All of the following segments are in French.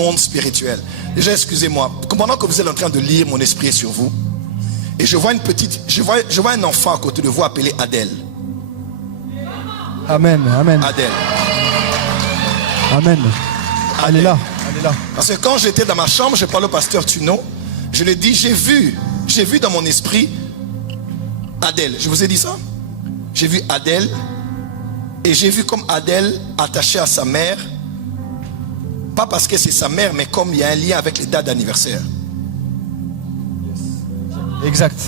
monde spirituel. Déjà, excusez-moi, pendant que vous êtes en train de lire, mon esprit est sur vous. Et je vois je vois un enfant à côté de vous appelé Adèle. Amen, amen. Adèle. Amen. Elle est là, elle est là. Parce que quand j'étais dans ma chambre, je parlais au pasteur Tuno, je lui ai dit, j'ai vu dans mon esprit Adèle. Je vous ai dit ça? J'ai vu Adèle et j'ai vu comme Adèle attachée à sa mère. Pas parce que c'est sa mère, mais comme il y a un lien avec les dates d'anniversaire. Exact.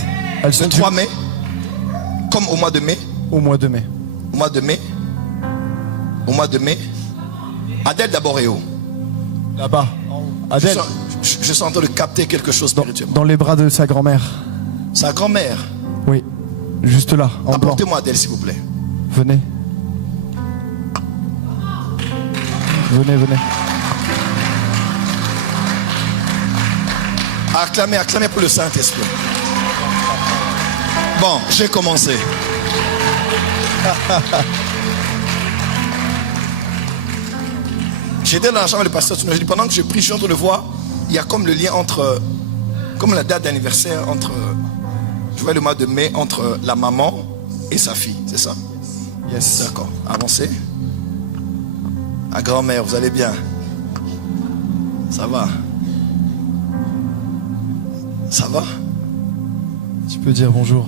Elle se Le tue 3 mai, comme au mois de mai. au mois de mai. Au mois de mai. Au mois de mai. Adèle d'abord est où? Là-bas. Adèle, Je suis en train de capter quelque chose spirituellement. dans les bras de sa grand-mère. Sa grand-mère. Oui, juste là, en blanc. Apportez-moi Adèle, s'il vous plaît. Venez. Venez, venez. Acclamez pour le Saint-Esprit. Bon, j'ai commencé. J'étais dans la chambre du pasteur Tuno. Pendant que je prie, je suis en train de voir, il y a comme le lien entre, comme la date d'anniversaire entre, je vois le mois de mai, entre la maman et sa fille, c'est ça? Yes. D'accord, avancez. La grand-mère, vous allez bien? Ça va? Ça va? Tu peux dire bonjour.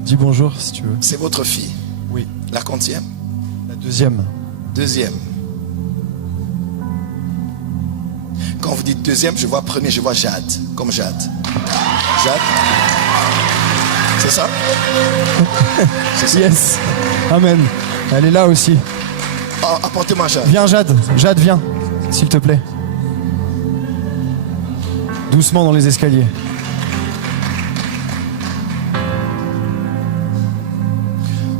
Dis bonjour si tu veux. C'est votre fille? Oui. La quantième? La deuxième. Deuxième. Quand vous dites deuxième, je vois premier, je vois Jade, comme Jade. Jade? C'est ça? C'est ça? Yes. Amen. Elle est là aussi. Oh, apportez-moi Jade. Viens Jade. Jade, viens. S'il te plaît. Doucement dans les escaliers.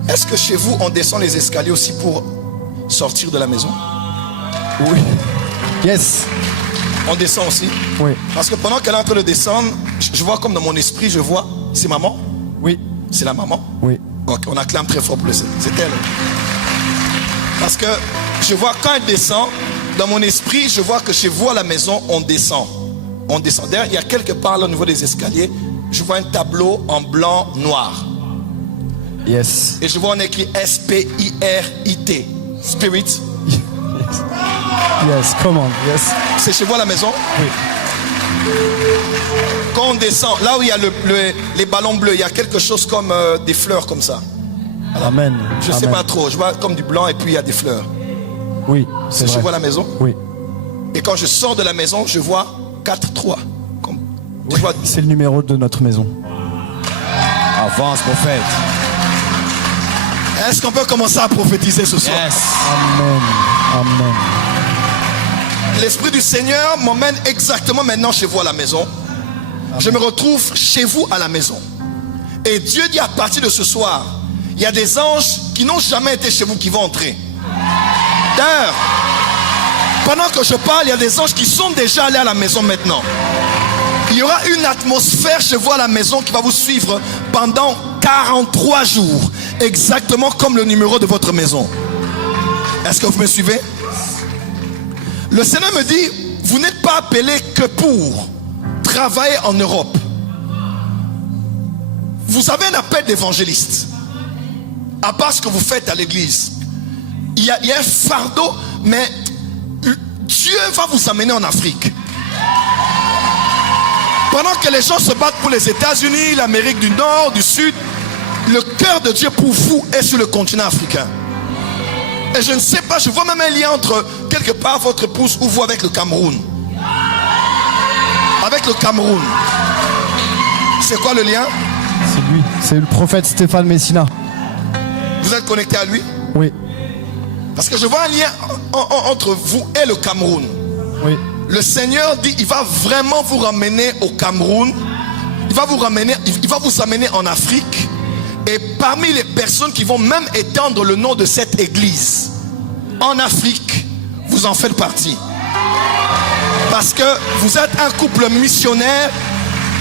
Est-ce que chez vous, on descend les escaliers aussi pour sortir de la maison? Oui. Yes. On descend aussi? Oui. Parce que pendant qu'elle est en train de descendre, je vois comme dans mon esprit, je vois, c'est maman? Oui. C'est la maman? Oui. Ok, on acclame très fort pour le Seigneur. C'est elle. Parce que je vois quand elle descend, dans mon esprit, je vois que chez vous à la maison, on descend. On descend. D'ailleurs, il y a quelque part là au niveau des escaliers, je vois un tableau en blanc, noir. Yes. Et je vois on écrit S-P-I-R-I-T. Spirit. Yes, come on. Yes. C'est chez vous à la maison? Oui. Quand on descend, là où il y a les ballons bleus, il y a quelque chose comme des fleurs comme ça. Amen. Je ne sais Amen. pas trop. Je vois comme du blanc et puis il y a des fleurs. Oui, C'est c'est chez vous à vrai. la maison? Oui. Et quand je sors de la maison, je vois 4-3. Comme... Oui. Je vois... C'est le numéro de notre maison. Avance, prophète. Est-ce qu'on peut commencer à prophétiser ce soir? Yes. Amen. Amen. L'Esprit du Seigneur m'emmène exactement maintenant chez vous à la maison. Amen. Je me retrouve chez vous à la maison. Et Dieu dit à partir de ce soir, il y a des anges qui n'ont jamais été chez vous qui vont entrer. D'ailleurs, pendant que je parle, il y a des anges qui sont déjà allés à la maison maintenant. Il y aura une atmosphère chez vous à la maison qui va vous suivre pendant 43 jours. Exactement comme le numéro de votre maison. Est-ce que vous me suivez? Le Seigneur me dit, vous n'êtes pas appelé que pour travailler en Europe. Vous avez un appel d'évangéliste. À part ce que vous faites à l'église. Il y a un fardeau, mais Dieu va vous amener en Afrique. Pendant que les gens se battent pour les États-Unis, l'Amérique du Nord, du Sud, le cœur de Dieu pour vous est sur le continent africain. Et je ne sais pas, je vois même un lien entre quelque part votre épouse ou vous avec le Cameroun. Avec le Cameroun. C'est quoi le lien? C'est lui. C'est le prophète Stéphane Messina. Vous êtes connecté à lui? Oui. Parce que je vois un lien entre vous et le Cameroun. Oui. Le Seigneur dit, il va vraiment vous ramener au Cameroun. Il va vous amener en Afrique. Et parmi les personnes qui vont même étendre le nom de cette église en Afrique, vous en faites partie. Parce que vous êtes un couple missionnaire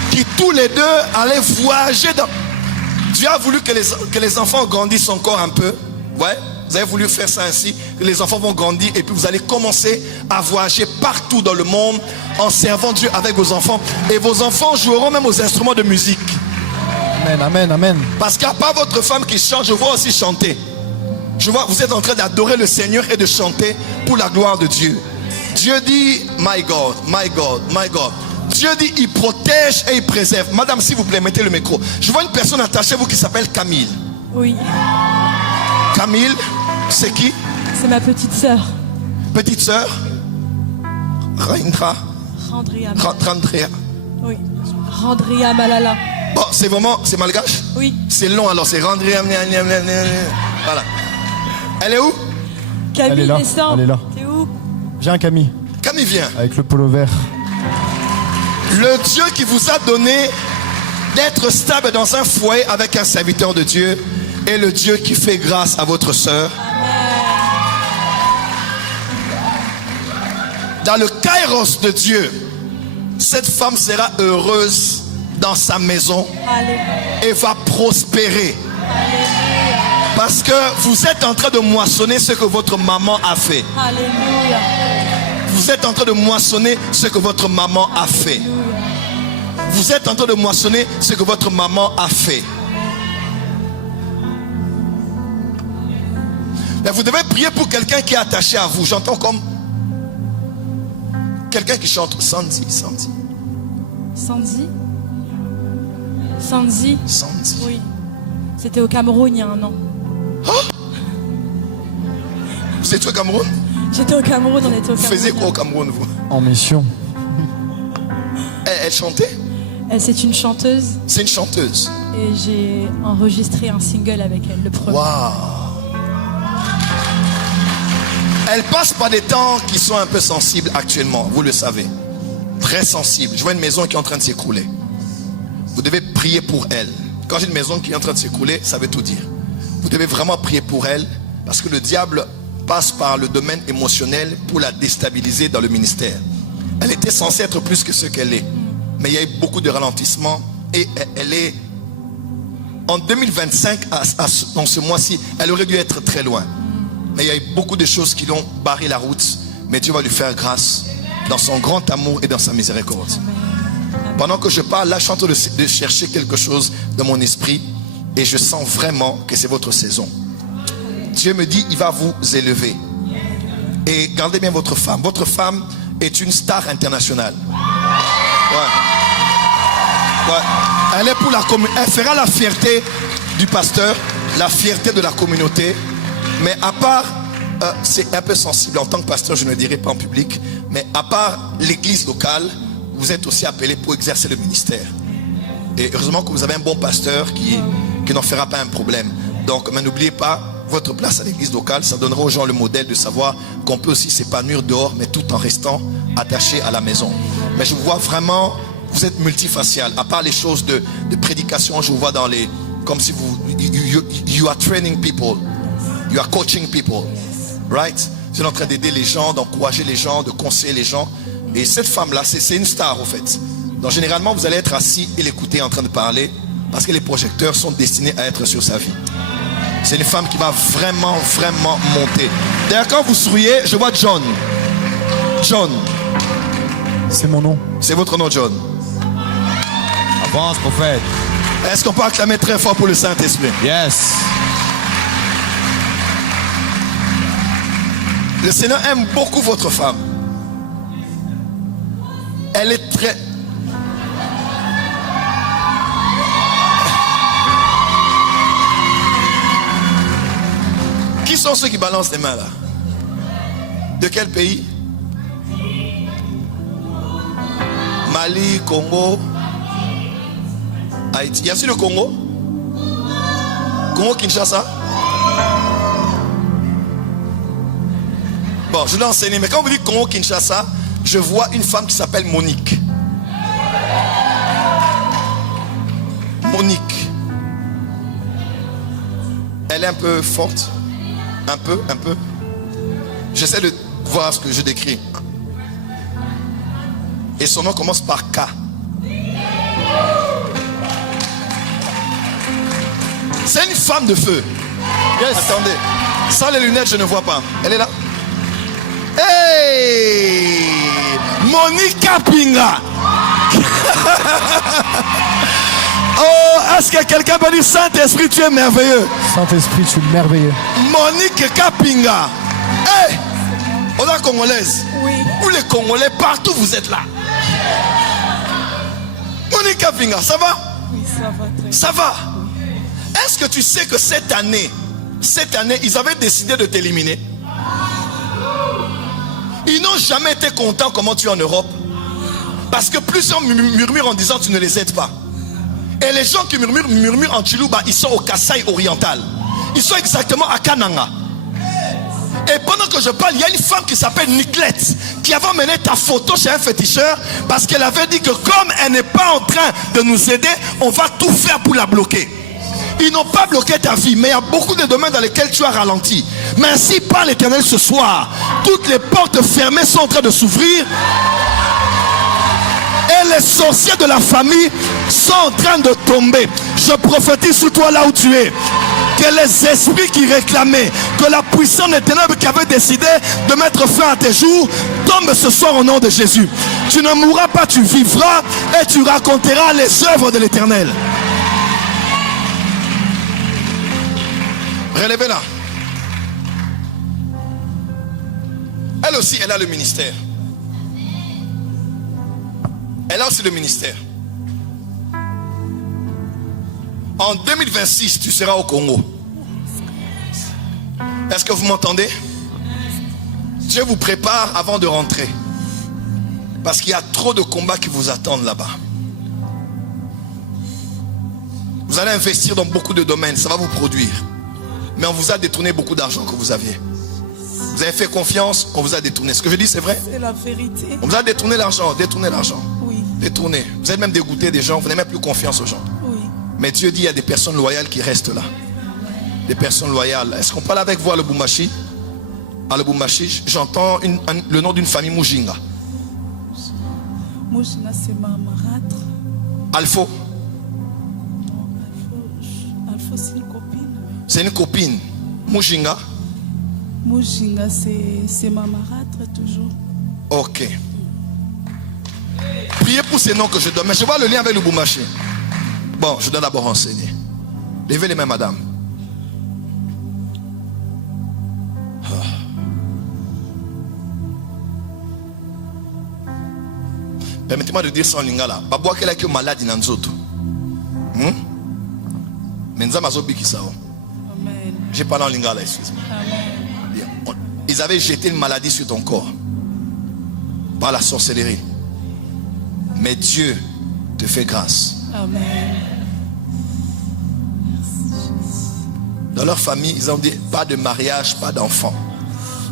qui tous les deux allaient voyager dans... Dieu a voulu que les enfants grandissent encore un peu. Ouais. Vous avez voulu faire ça ainsi, que les enfants vont grandir et puis vous allez commencer à voyager partout dans le monde en servant Dieu avec vos enfants. Et vos enfants joueront même aux instruments de musique. Amen, amen, amen. Parce qu'à part votre femme qui chante, je vois aussi chanter. Je vois, vous êtes en train d'adorer le Seigneur et de chanter pour la gloire de Dieu. Dieu dit, my God, my God, my God. Dieu dit, il protège et il préserve. Madame, s'il vous plaît, mettez le micro. Je vois une personne attachée à vous qui s'appelle Camille. Oui, Camille, c'est qui? c'est ma petite sœur. Petite sœur? Raindra. Randria. Randrea. Oui. Randria Malala. Bon, c'est vraiment, c'est malgache? Oui. C'est long alors, c'est Randrea. Voilà. Elle est où? Camille, Elle est là, descends. elle est là. T'es où? Viens Camille, Camille, viens. avec le polo vert. Le Dieu qui vous a donné d'être stable dans un foyer avec un serviteur de Dieu est le Dieu qui fait grâce à votre sœur. Dans le kairos de Dieu, cette femme sera heureuse dans sa maison Alléluia. et va prospérer. Parce que vous êtes en train de moissonner ce que votre maman a fait. Alléluia. Vous êtes en train de moissonner ce que votre maman a fait. Vous êtes en train de moissonner ce que votre maman a fait. Mais vous devez prier pour quelqu'un qui est attaché à vous. J'entends comme quelqu'un qui chante Sandy, Sandy, Sandy. Sandy. Sandy. Oui. C'était au Cameroun il y a un an. Vous êtes au Cameroun? J'étais au Cameroun, on était au Cameroun. Vous faisiez quoi au Cameroun, vous? En mission. Elle chantait? C'est une chanteuse C'est une chanteuse. et j'ai enregistré un single avec elle, le premier. Waouh! Elle passe par des temps qui sont un peu sensibles actuellement, vous le savez. Très sensibles. Je vois une maison qui est en train de s'écrouler. Vous devez prier pour elle. Quand j'ai une maison qui est en train de s'écrouler, ça veut tout dire. Vous devez vraiment prier pour elle parce que le diable passe par le domaine émotionnel pour la déstabiliser dans le ministère. Elle était censée être plus que ce qu'elle est. Mais il y a eu beaucoup de ralentissement et elle est en 2025, dans ce mois-ci, elle aurait dû être très loin. Mais il y a eu beaucoup de choses qui l'ont barré la route. Mais Dieu va lui faire grâce dans son grand amour et dans sa miséricorde. Pendant que je parle, là, je suis en train de chercher quelque chose dans mon esprit et je sens vraiment que c'est votre saison. Dieu me dit, il va vous élever. Et gardez bien votre femme. Votre femme est une star internationale. Ouais. Ouais. Elle est pour la communauté. Elle fera la fierté du pasteur, la fierté de la communauté. Mais à part, c'est un peu sensible en tant que pasteur, je ne le dirai pas en public. Mais à part l'église locale, vous êtes aussi appelé pour exercer le ministère. Et heureusement que vous avez un bon pasteur qui n'en fera pas un problème. Donc, mais n'oubliez pas, votre place à l'église locale, ça donnera aux gens le modèle de savoir qu'on peut aussi s'épanouir dehors, mais tout en restant attaché à la maison. Mais je vous vois vraiment, vous êtes multifacial. À part les choses de prédication, je vous vois dans les... Comme si vous... You are training people. You are coaching people. Right? Vous êtes en train d'aider les gens, d'encourager les gens, de conseiller les gens. Et cette femme-là, c'est une star au fait. Donc généralement, vous allez être assis et l'écouter en train de parler parce que les projecteurs sont destinés à être sur sa vie. C'est une femme qui va vraiment, vraiment monter. D'ailleurs, quand vous souriez, je vois John. John. C'est mon nom. C'est votre nom, John. Avance, prophète. Est-ce qu'on peut acclamer très fort pour le Saint-Esprit? Yes. Le Seigneur aime beaucoup votre femme. Elle est très... Qui sont ceux qui balancent les mains là? De quel pays? Mali, Congo, Haïti. Y a-t-il le Congo? Congo, Kinshasa? Bon, je l'ai enseigné, mais quand vous dites Congo, Kinshasa, je vois une femme qui s'appelle Monique. Monique. Elle est un peu forte. Un peu. J'essaie de voir ce que je décris. Et son nom commence par K. C'est une femme de feu. Yes. Attendez. Sans les lunettes, je ne vois pas. Elle est là. Hey! Monica Pinga. Oh, est-ce que quelqu'un peut dire Saint-Esprit, tu es merveilleux? Saint-Esprit, tu es merveilleux. Monique Kapinga. Hey! On est congolaise. Oui. Vous les Congolais, partout vous êtes là. Monique Kapinga, ça va? Oui, ça va très bien. Ça va? Est-ce que tu sais que cette année, ils avaient décidé de t'éliminer? Ils n'ont jamais été contents comment tu es en Europe. Parce que plusieurs murmurent en disant tu ne les aides pas. Et les gens qui murmurent en Chiluba, ils sont au Kasaï oriental. Ils sont exactement à Kananga. Et pendant que je parle, il y a une femme qui s'appelle Niclette qui avait emmené ta photo chez un féticheur parce qu'elle avait dit que comme elle n'est pas en train de nous aider, on va tout faire pour la bloquer. Ils n'ont pas bloqué ta vie, mais il y a beaucoup de domaines dans lesquels tu as ralenti. Mais ainsi par l'Éternel ce soir, toutes les portes fermées sont en train de s'ouvrir. Et les sorciers de la famille sont en train de tomber. Je prophétise sur toi là où tu es. Que les esprits qui réclamaient, que la puissance des ténèbres qui avait décidé de mettre fin à tes jours, tombe ce soir au nom de Jésus. Tu ne mourras pas, tu vivras et tu raconteras les œuvres de l'Éternel. Relevez-la. Elle aussi, elle a le ministère. Elle a aussi le ministère. En 2026, tu seras au Congo. Est-ce que vous m'entendez? Dieu vous prépare avant de rentrer. Parce qu'il y a trop de combats qui vous attendent là-bas. Vous allez investir dans beaucoup de domaines, ça va vous produire. Mais on vous a détourné beaucoup d'argent que vous aviez. Vous avez fait confiance, on vous a détourné. Ce que je dis, c'est vrai? C'est la vérité. On vous a détourné l'argent, détourné l'argent. Oui. Détourné. Vous êtes même dégoûté des gens, vous n'avez même plus confiance aux gens. Oui. Mais Dieu dit, il y a des personnes loyales qui restent là. Des personnes loyales. Est-ce qu'on parle avec vous à Lubumbashi? À Lubumbashi, j'entends le nom d'une famille Mujinga. Mujinga, c'est ma marâtre. Alpho. Alpha, c'est une copine. C'est une copine. Mujinga. Mujinga, c'est ma marâtre toujours. Ok. Priez pour ces noms que je donne. Mais je vois le lien avec Lubumbashi. Bon, je dois d'abord renseigner. Levez les mains, madame. Permettez-moi de dire ça en lingala. Babwa kela ki malade na nzoto. Menza mazobi kisao. Amen. J'ai parlé en lingala, excusez-moi. Amen. Ils avaient jeté une maladie sur ton corps par la sorcellerie. Mais Dieu te fait grâce. Amen. Dans leur famille, ils ont dit pas de mariage, pas d'enfant.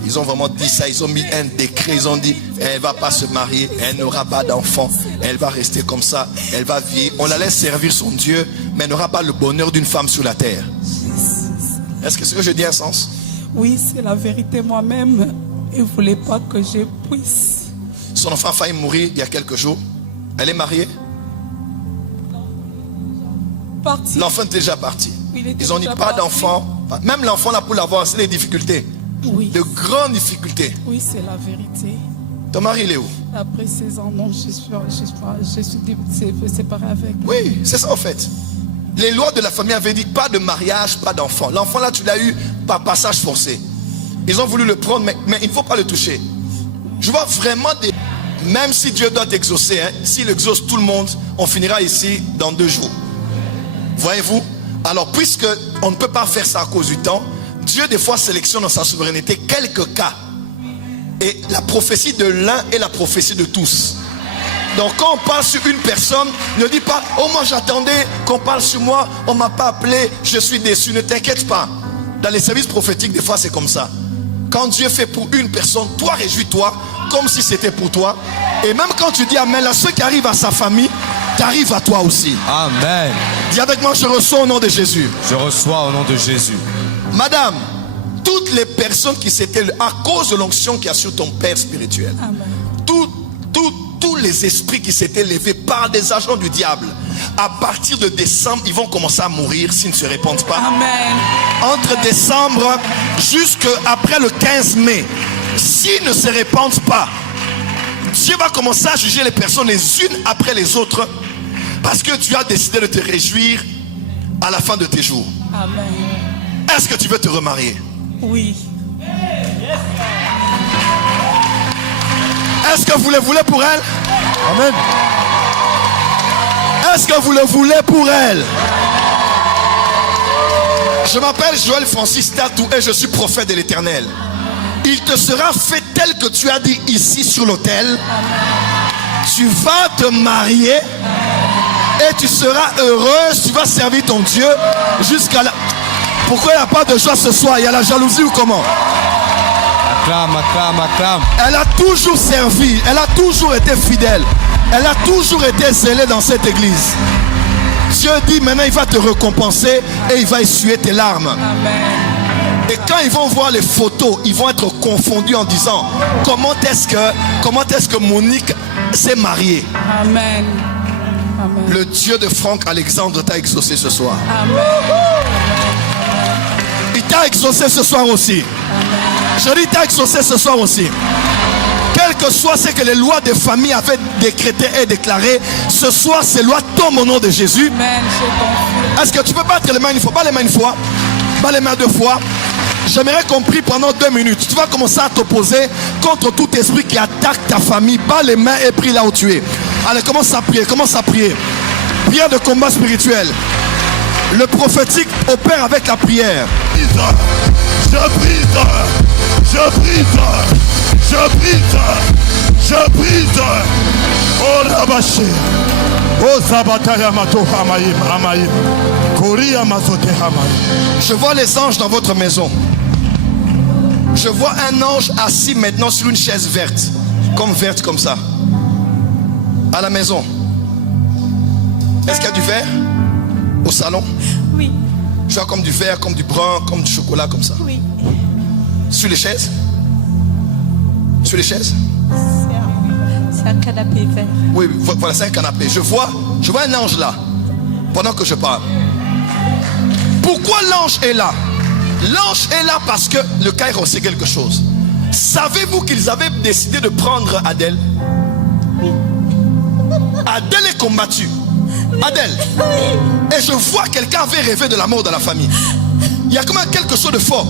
Ils ont vraiment dit ça, ils ont mis un décret, ils ont dit elle ne va pas se marier, elle n'aura pas d'enfant, elle va rester comme ça, elle va vivre. On la laisse servir son Dieu, mais elle n'aura pas le bonheur d'une femme sur la terre. Est-ce que ce que je dis a un sens? Oui, c'est la vérité. Moi-même, il ne voulait pas que je puisse. Son enfant a failli mourir il y a quelques jours. Elle est mariée? Parti. L'enfant est déjà parti. Ils ont dit déjà pas parti. d'enfant. Même l'enfant là pour l'avoir, c'est des difficultés. Oui. De grandes difficultés. Oui, c'est la vérité. Ton mari il est où? Après 16 ans, non, je suis séparée avec. Oui, c'est ça en fait. Les lois de la famille avaient dit pas de mariage, pas d'enfant. L'enfant là tu l'as eu par passage forcé. Ils ont voulu le prendre, mais il ne faut pas le toucher. Je vois vraiment des... Même si Dieu doit t'exaucer, hein, s'il exauce tout le monde, on finira ici dans 2 jours. Voyez-vous? Alors puisque on ne peut pas faire ça à cause du temps, Dieu des fois sélectionne dans sa souveraineté quelques cas. Et la prophétie de l'un est la prophétie de tous. Donc quand on parle sur une personne, ne dis pas oh moi j'attendais qu'on parle sur moi, on ne m'a pas appelé, je suis déçu. Ne t'inquiète pas. Dans les services prophétiques des fois c'est comme ça. Quand Dieu fait pour une personne, toi réjouis-toi comme si c'était pour toi. Et même quand tu dis amen, là ceux qui arrivent à sa famille, t'arrives à toi aussi. Amen. Dis avec moi, je reçois au nom de Jésus. Je reçois au nom de Jésus. Madame, toutes les personnes qui s'étaient à cause de l'onction qu'il y a sur ton père spirituel, Amen. tous les esprits qui s'étaient levés par des agents du diable à partir de décembre, ils vont commencer à mourir s'ils ne se répandent pas. Amen. Entre décembre jusqu'après le 15 mai, s'ils ne se répandent pas, Dieu va commencer à juger les personnes les unes après les autres, parce que tu as décidé de te réjouir à la fin de tes jours. Amen. Est-ce que tu veux te remarier? Oui. Est-ce que vous le voulez pour elle? Amen. Est-ce que vous le voulez pour elle? Je m'appelle Joël Francis Tatou et je suis prophète de l'Éternel. Il te sera fait tel que tu as dit ici sur l'autel. Tu vas te marier et tu seras heureuse. Tu vas servir ton Dieu jusqu'à la... Pourquoi il n'y a pas de joie ce soir? Il y a la jalousie ou comment? Acclame, acclame, acclame. Elle a toujours servi, elle a toujours été fidèle, elle a toujours été zélée dans cette église. Dieu dit maintenant il va te récompenser et il va essuyer tes larmes. Amen. Et quand ils vont voir les photos, ils vont être confondus en disant comment est-ce que Monique s'est mariée. Amen. Amen. Le Dieu de Franck Alexandre t'a exaucé ce soir. Amen. Il t'a exaucé ce soir aussi. Je dis, il t'a exaucé ce soir aussi. Quel que soit ce que les lois des familles avaient décrété et déclaré, ce soir ces lois tombent au nom de Jésus. Amen. Je confie. Est-ce que tu peux battre les mains une fois? Pas les mains une fois, pas les mains deux fois. J'aimerais qu'on prie pendant 2 minutes. Tu vas commencer à t'opposer contre tout esprit qui attaque ta famille. Bats les mains et prie là où tu es. Allez, commence à prier, commence à prier. Prière de combat spirituel. Le prophétique opère avec la prière. Je brise, je brise, je brise, je brise. Oh la vache. Oh Zabataya Mato Hamaïm, Hamaïm. Koria Mazote Hamaïm. Je vois les anges dans votre maison. Je vois un ange assis maintenant sur une chaise verte. Comme ça. À la maison. Est-ce qu'il y a du verre au salon? Oui, Je vois comme du verre, comme du brun, comme du chocolat, comme ça. oui. Sur les chaises? Sur les chaises? C'est un canapé vert. Oui, voilà, c'est un canapé. Je vois un ange là, pendant que je parle. Pourquoi l'ange est là? L'ange est là parce que le Caïro, c'est quelque chose. Savez-vous qu'ils avaient décidé de prendre Adèle? Adèle est combattue. Adèle. Et je vois quelqu'un avait rêvé de la mort de la famille. Il y a quand même quelque chose de fort.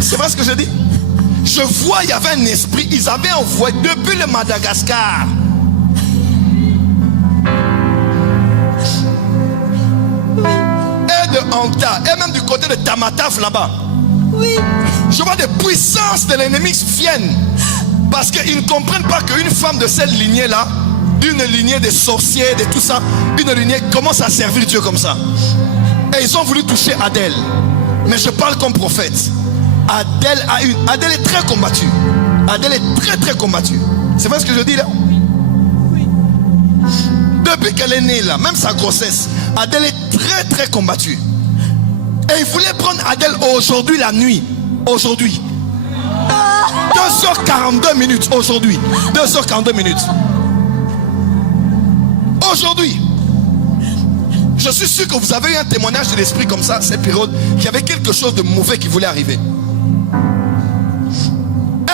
C'est vrai ce que je dis? Je vois, il y avait un esprit. Ils avaient envoyé depuis le Madagascar. Et de Anta. Et même du côté de Tamatave là-bas. Oui, Je vois des puissances de l'ennemi viennent. Parce qu'ils ne comprennent pas qu'une femme de cette lignée-là, d'une lignée des sorciers, de tout ça, une lignée commence à servir Dieu comme ça. Et ils ont voulu toucher Adèle. Mais je parle comme prophète. Adèle est très combattue. Adèle est très très combattue. C'est vrai ce que je dis là? oui. Depuis qu'elle est née là, même sa grossesse, Adèle est très très combattue. Et ils voulaient prendre Adèle aujourd'hui la nuit. Aujourd'hui. 2h42 minutes aujourd'hui. 2h42 minutes. Aujourd'hui. Je suis sûr que vous avez eu un témoignage de l'esprit comme ça, cette période, qu'il y avait quelque chose de mauvais qui voulait arriver.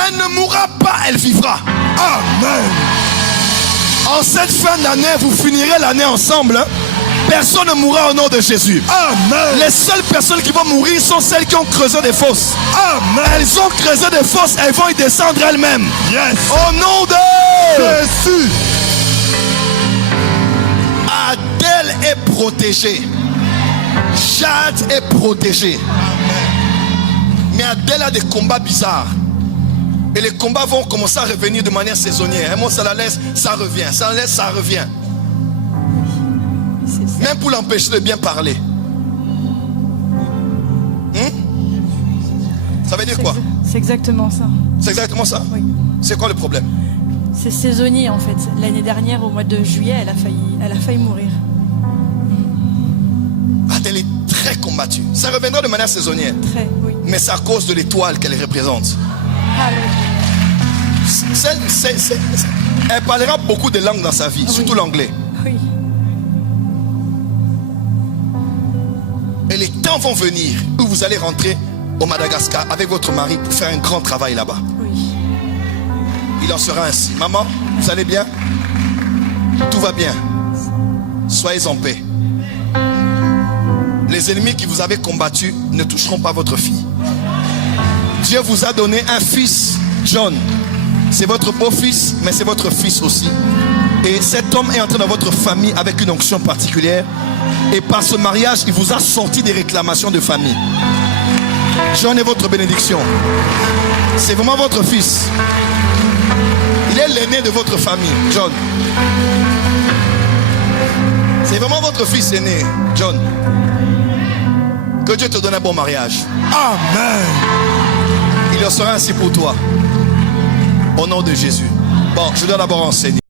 Elle ne mourra pas, elle vivra. Amen. En cette fin d'année, vous finirez l'année ensemble. Hein? Personne ne mourra au nom de Jésus. Amen. Les seules personnes qui vont mourir sont celles qui ont creusé des fosses. Amen. Elles ont creusé des fosses, elles vont y descendre elles-mêmes. Yes. Au nom de Jésus. Adèle est protégée. Jade est protégée. Mais Adèle a des combats bizarres. Et les combats vont commencer à revenir de manière saisonnière. Un moment ça la laisse, ça revient. Ça la laisse, ça revient. C'est ça. Même pour l'empêcher de bien parler. Ça veut dire quoi? C'est exactement ça. C'est exactement ça? Oui. C'est quoi le problème? C'est saisonnier en fait. L'année dernière, au mois de juillet, elle a failli mourir. Adèle est très combattue. Ça reviendra de manière saisonnière. Très, oui. Mais c'est à cause de l'étoile qu'elle représente. Elle parlera beaucoup de langues dans sa vie, surtout l'anglais. Oui. Et les temps vont venir où vous allez rentrer au Madagascar avec votre mari pour faire un grand travail là-bas. Oui. Il en sera ainsi. Maman, vous allez bien? Tout va bien. Soyez en paix. Les ennemis qui vous avaient combattu ne toucheront pas votre fille. Dieu vous a donné un fils, John. C'est votre beau-fils, mais c'est votre fils aussi. Et cet homme est entré dans votre famille avec une onction particulière. Et par ce mariage, il vous a sorti des réclamations de famille. John est votre bénédiction. C'est vraiment votre fils. Il est l'aîné de votre famille, John. C'est vraiment votre fils aîné, John. Que Dieu te donne un bon mariage. Amen. Il en sera ainsi pour toi. Au nom de Jésus. Bon, je dois d'abord enseigner.